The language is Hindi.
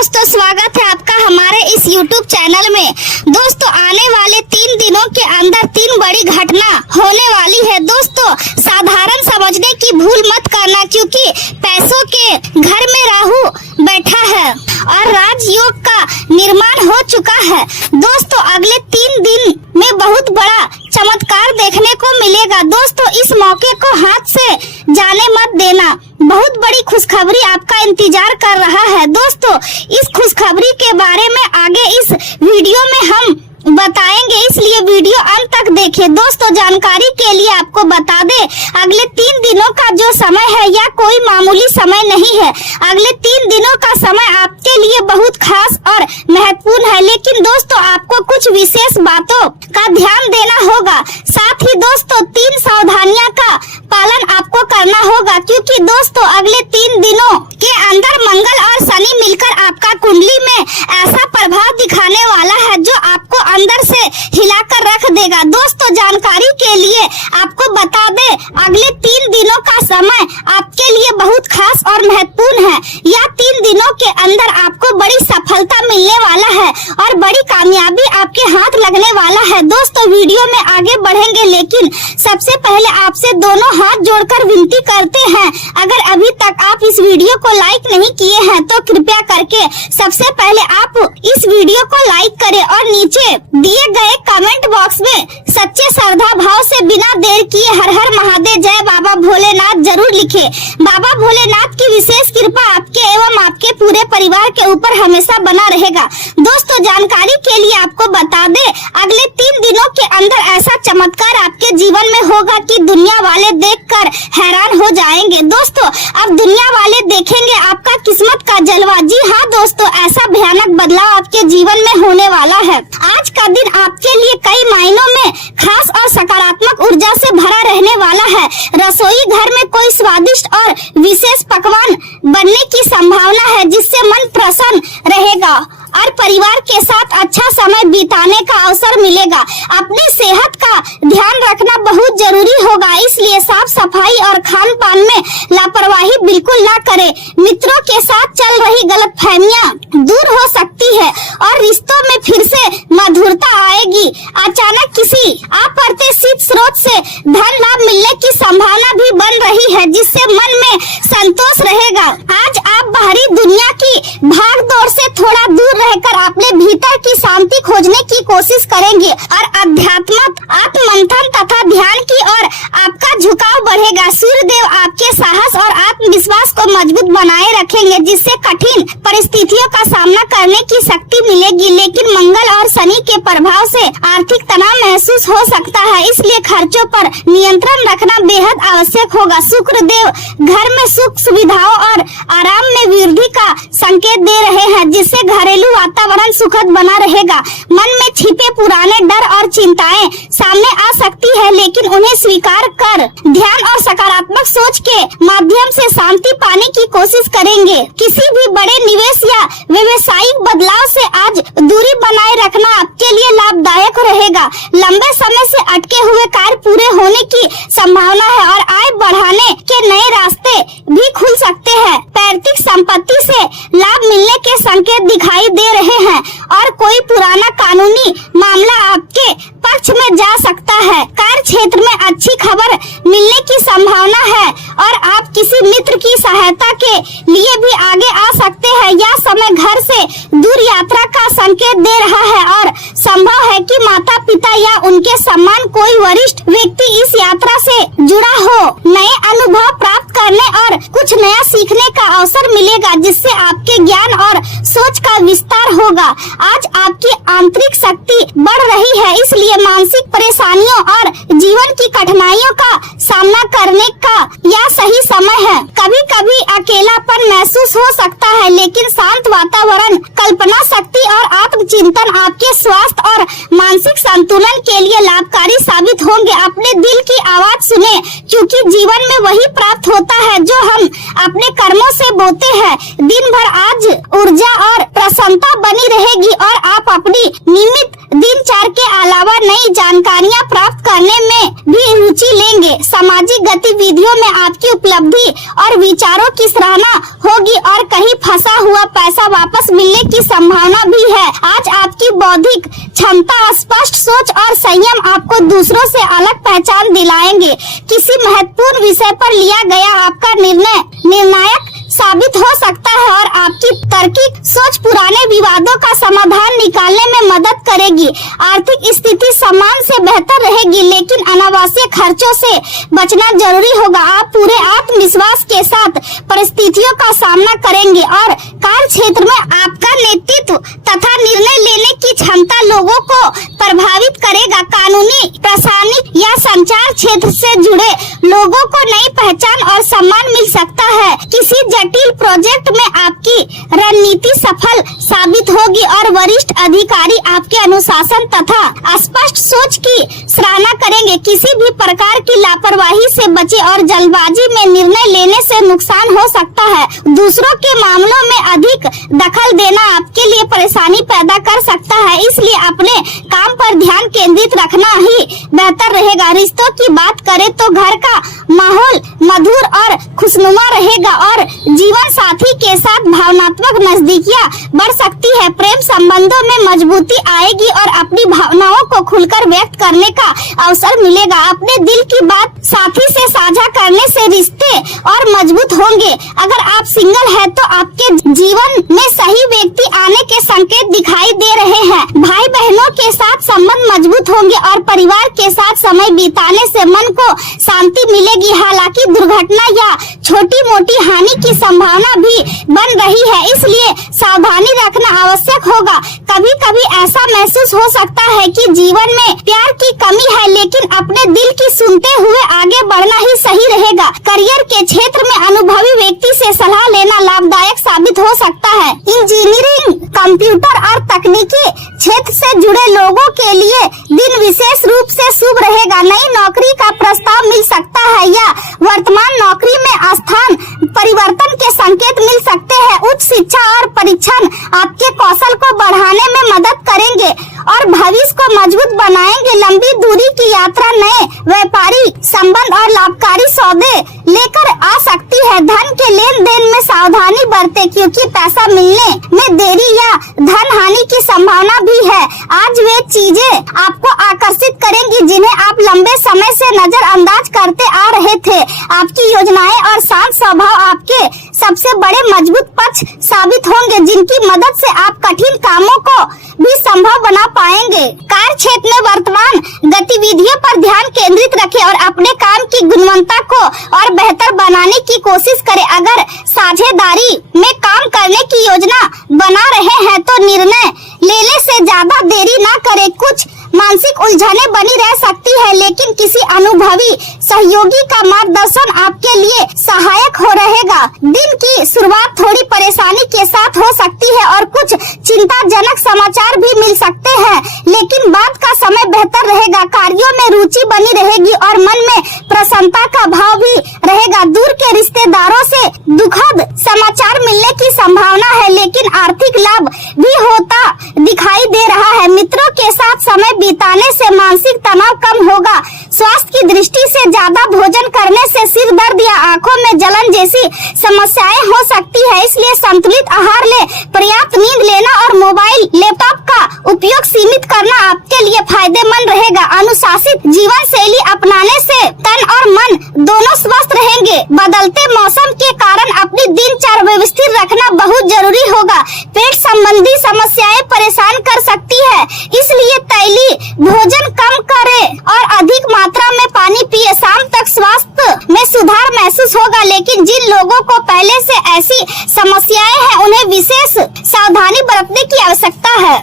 दोस्तों, स्वागत है आपका हमारे इस YouTube चैनल में। दोस्तों, आने वाले 3 दिनों के अंदर 3 बड़ी घटना होने वाली है। दोस्तों, साधारण समझने की भूल मत करना, क्योंकि पैसों के घर में राहु बैठा है और राजयोग का निर्माण हो चुका है। दोस्तों, अगले 3 दिन में बहुत बड़ा चमत्कार देखने को मिलेगा। दोस्तों, इस मौके को हाथ से जाने मत देना। बहुत बड़ी खुशखबरी आपका इंतजार कर रहा है। दोस्तों, इस खुशखबरी के बारे में आगे इस वीडियो में हम बताएंगे, इसलिए वीडियो अंत तक देखें। दोस्तों, जानकारी के लिए आपको बता दें, अगले 3 दिनों का जो समय है यह कोई मामूली समय नहीं है। अगले 3 दिनों का समय आपके लिए बहुत खास और महत्वपूर्ण है, लेकिन दोस्तों आपको कुछ विशेष बातों का ध्यान देना होगा। साथ ही दोस्तों 3 सावधानियां का पालन आपको करना होगा, क्योंकि दोस्तों अगले 3 दिनों के अंदर मंगल और शनि मिलकर आपका कुंडली में ऐसा प्रभाव दिखाने वाला है जो आपको अंदर से हिलाकर रख देगा। दोस्तों, जानकारी के लिए आपको बता दें, अगले 3 दिनों का समय आपके लिए बहुत खास और महत्वपूर्ण है। यह 3 दिनों के अंदर आपको बड़ी सफलता मिलने वाला है और बड़ी कामयाबी आपके हाथ लगने वाला है। दोस्तों, वीडियो में आगे बढ़ेंगे, लेकिन सबसे पहले आपसे दोनों हाथ जोड़कर विनती करते हैं, अगर अभी तक आप इस वीडियो को लाइक नहीं किए हैं तो कृपया करके सबसे पहले आप इस वीडियो को लाइक करें और नीचे दिए गए कमेंट बॉक्स में सच्चे श्रद्धा भाव से बिना देर किए हर हर महादेव जय बाबा भोलेनाथ जरूर लिखें। बाबा भोलेनाथ की विशेष कृपा आपके एवं आपके पूरे परिवार के ऊपर हमेशा बना रहेगा। दोस्तों, जानकारी के लिए आपको बता दें, अगले 3 दिनों के अंदर ऐसा चमत्कार आपके जीवन में होगा कि दुनिया वाले देखकर हैरान हो जाएंगे। दोस्तों, अब दुनिया वाले देखेंगे आपका किस्मत का जलवा। जी हाँ दोस्तों, ऐसा भयानक बदलाव आपके जीवन में होने वाला है। आज का दिन आपके लिए कई मायनों में खास और सकारात्मक ऊर्जा से भरा रहने वाला है। रसोई घर में कोई स्वादिष्ट और विशेष पकवान बनने की संभावना है, जिससे मन प्रसन्न रहेगा और परिवार के साथ अच्छा समय बिताने का अवसर मिलेगा। अपनी सेहत का ध्यान रखना बहुत जरूरी होगा, इसलिए साफ सफाई और खान पान में लापरवाही बिल्कुल ना करें। मित्रों के साथ चल रही गलतफहमियां दूर हो सकती है और रिश्तों में फिर से मधुरता आएगी। अचानक किसी अप्रत्याशित स्रोत से धन लाभ मिलने की संभावना भी बन रही है, जिससे मन में संतोष रहेगा। आज आप बाहरी दुनिया की भाग दौड़ से थोड़ा दूर रहकर अपने भीतर की शांति खोजने की कोशिश करेंगे और अध्यात्म आत्ममंथन तथा ध्यान की ओर आपका झुकाव बढ़ेगा। सूर्य देव आपके साहस और आत्मविश्वास को मजबूत बनाए रखेंगे, जिससे कठिन परिस्थितियों का सामना करने की शक्ति मिलेगी। लेकिन मंगल और शनि के प्रभाव से आर्थिक तनाव महसूस हो सकता है, इसलिए खर्चों पर नियंत्रण रखना बेहद आवश्यक होगा। शुक्र देव घर में सुख सुविधाओं और आराम में वृद्धि का संकेत दे रहे हैं, जिससे घरेलू वातावरण सुखद बना रहेगा। मन में छिपे पुराने डर और चिंताएं सामने आ सकती है, लेकिन उन्हें स्वीकार कर ध्यान और सकारात्मक सोच के माध्यम से शांति पाने की कोशिश करेंगे। किसी भी बड़े निवेश या व्यवसायिक बदलाव से आज दूरी बनाए रखना आपके लिए लाभदायक रहेगा। लंबे समय से अटके हुए कार्य पूरे होने की संभावना है और आय बढ़ाने के नए रास्ते भी खुल सकते हैं। पैतृक संपत्ति से लाभ मिलने के संकेत दिखाई दे रहे हैं और कोई पुराना कानूनी मामला आपके पक्ष में जा सकता है। कार्य क्षेत्र में अच्छी खबर मिलने की संभावना है और आप किसी मित्र की सहायता के लिए भी आगे आ सकते हैं। यह समय घर से दूर यात्रा का संकेत दे रहा है और संभव है कि माता पिता या उनके सम्मान कोई वरिष्ठ व्यक्ति इस यात्रा से जुड़ा हो। नए अनुभव प्राप्त करने और कुछ नया सीखने का अवसर मिलेगा, जिससे आपके ज्ञान और सोच का विस्तार होगा। आज आपकी आंतरिक शक्ति बढ़ रही है, इसलिए मानसिक परेशानियों और जीवन की कठिनाइयों का सामना करने का यह सही समय है। कभी कभी अकेलापन महसूस हो सकता है, लेकिन शांत वातावरण, कल्पना शक्ति और आत्मचिंतन आपके स्वास्थ्य और मानसिक संतुलन के लिए लाभकारी साबित होंगे। अपने दिल की आवाज सुने, क्योंकि जीवन में वही प्राप्त होता है जो हम अपने कर्मों से बोते हैं। दिन भर आज ऊर्जा और प्रसन्नता बनी रहेगी और आप अपनी नियमित दिनचर्या के अलावा नई जानकारियां प्राप्त करने में भी रुचि लेंगे। सामाजिक गतिविधियों में आपकी उपलब्धि और विचारों की सराहना होगी और कहीं फंसा हुआ पैसा वापस मिलने की संभावना भी है। आज आपकी बौद्धिक क्षमता, स्पष्ट सोच और संयम आपको दूसरों से अलग पहचान दिलाएंगे। किसी महत्वपूर्ण विषय पर लिया गया आपका निर्णय निर्णायक साबित हो सकता है और आपकी तार्किक सोच पुराने विवादों का समाधान निकालने में मदद करेगी। आर्थिक स्थिति सम्मान से बेहतर रहेगी, लेकिन अनावश्यक खर्चों से बचना जरूरी होगा। आप पूरे आत्मविश्वास के साथ परिस्थितियों का सामना करेंगे और कार्य क्षेत्र में आपका नेतृत्व तथा निर्णय लेने की क्षमता लोगों को प्रभावित करेगा। कानूनी, प्रशासनिक या संचार क्षेत्र से जुड़े लोगों को नई पहचान और सम्मान मिल सकता है। किसी जटिल प्रोजेक्ट में आपकी रणनीति सफल साबित होगी और वरिष्ठ अधिकारी आपके अनुशासन तथा स्पष्ट सोच की सराहना करेंगे। किसी भी प्रकार की लापरवाही से बचे और जल्दबाजी में निर्णय लेने से नुकसान हो सकता है। दूसरों के मामलों में अधिक दखल देना आपके लिए परेशानी पैदा कर सकता है, इसलिए अपने काम पर ध्यान केंद्रित रखना ही बेहतर रहेगा। रिश्तों की बात करें तो घर का माहौल मधुर और खुशनुमा रहेगा और जीवन साथी के साथ भावनात्मक नजदीकियां बढ़ सकती है। प्रेम संबंधों में मजबूती आएगी और अपनी भावनाओं को खुलकर व्यक्त करने का अवसर मिलेगा। अपने दिल की बात साथी से साझा करने से रिश्ते और मजबूत होंगे। अगर आप सिंगल हैं तो आपके जीवन में सही व्यक्ति आने के संकेत दिखाई दे रहे हैं। भाई बहनों के साथ संबंध मजबूत होंगे और परिवार के साथ समय बिताने से मन को शांति मिलेगी। हालांकि दुर्घटना या छोटी मोटी हानि की संभावना भी बन रही है, इसलिए सावधानी रखना आवश्यक होगा। कभी कभी ऐसा महसूस हो सकता है कि जीवन में प्यार की कमी है, लेकिन अपने दिल की सुनते हुए आगे बढ़ना ही सही रहेगा। करियर के क्षेत्र में अनुभवी व्यक्ति से सलाह लेना लाभदायक साबित हो सकता है। इंजीनियरिंग, कंप्यूटर और तकनीकी क्षेत्र से जुड़े लोगों के लिए दिन विशेष रूप से शुभ रहेगा। नई नौकरी का प्रस्ताव मिल सकता है या वर्तमान नौकरी में स्थान परिवर्तन के संकेत मिल सकते हैं। उच्च शिक्षा और परीक्षण आपके कौशल को बढ़ाने में मदद करेंगे और भविष्य को मजबूत बनाएंगे। लंबी दूरी की यात्रा नए व्यापारिक संबंध और लाभकारी सौदे लेकर आ सकती है। धन के लेन देन में सावधानी बरतें, क्योंकि पैसा मिलने में देरी या धन हानि की संभावना भी है। आज वे चीजें आपको आकर्षित करेंगी जिन्हें आप लंबे समय से नजरअंदाज करते आ रहे थे। आपकी योजनाएं और शांत स्वभाव आपके सबसे बड़े मजबूत पक्ष साबित होंगे, जिनकी मदद से आप कठिन कामों को भी संभव बना पाएंगे। कार्य क्षेत्र में वर्तमान गतिविधियों पर ध्यान केंद्रित रखें और अपने काम की गुणवत्ता को और बेहतर बनाने की कोशिश करें। अगर साझेदारी में काम करने की योजना बना रहे हैं तो निर्णय लेने से ज्यादा देरी न करें। कुछ मानसिक उलझने बनी रह सकती है, लेकिन किसी अनुभवी सहयोगी का मार्गदर्शन आपके लिए सहायक हो रहेगा। दिन की शुरुआत थोड़ी परेशानी के साथ हो सकती है और कुछ चिंताजनक समाचार भी मिल सकते हैं, लेकिन बाद का समय बेहतर रहेगा। कार्यों में रुचि बनी रहेगी और मन में प्रसन्नता का भाव भी रहेगा। दूर के रिश्तेदारों से दुखद समाचार मिलने की संभावना है, लेकिन आर्थिक लाभ भी होता दिखाई दे रहा है। मित्रों के साथ समय बिताने से मानसिक तनाव कम होगा। स्वास्थ्य की दृष्टि से ज्यादा भोजन करने से सिर दर्द या आंखों में जलन जैसी समस्याएं हो सकती है, इसलिए संतुलित आहार ले, पर्याप्त नींद लेना और मोबाइल लैपटॉप का उपयोग सीमित करना आपके लिए फायदेमंद रहेगा। अनुशासित जीवन शैली अपनाने से तन और मन दोनों स्वस्थ रहेंगे। बदलते मौसम के कारण अपनी दिनचर्या व्यवस्थित रखना बहुत जरूरी होगा। पेट संबंधी समस्याएं परेशान कर सकती है, इसलिए तैली भोजन कम करें और अधिक मात्रा में पानी पिए। शाम तक स्वास्थ्य में सुधार महसूस होगा, लेकिन जिन लोगों को पहले से ऐसी समस्याएं हैं उन्हें विशेष सावधानी बरतने की आवश्यकता है।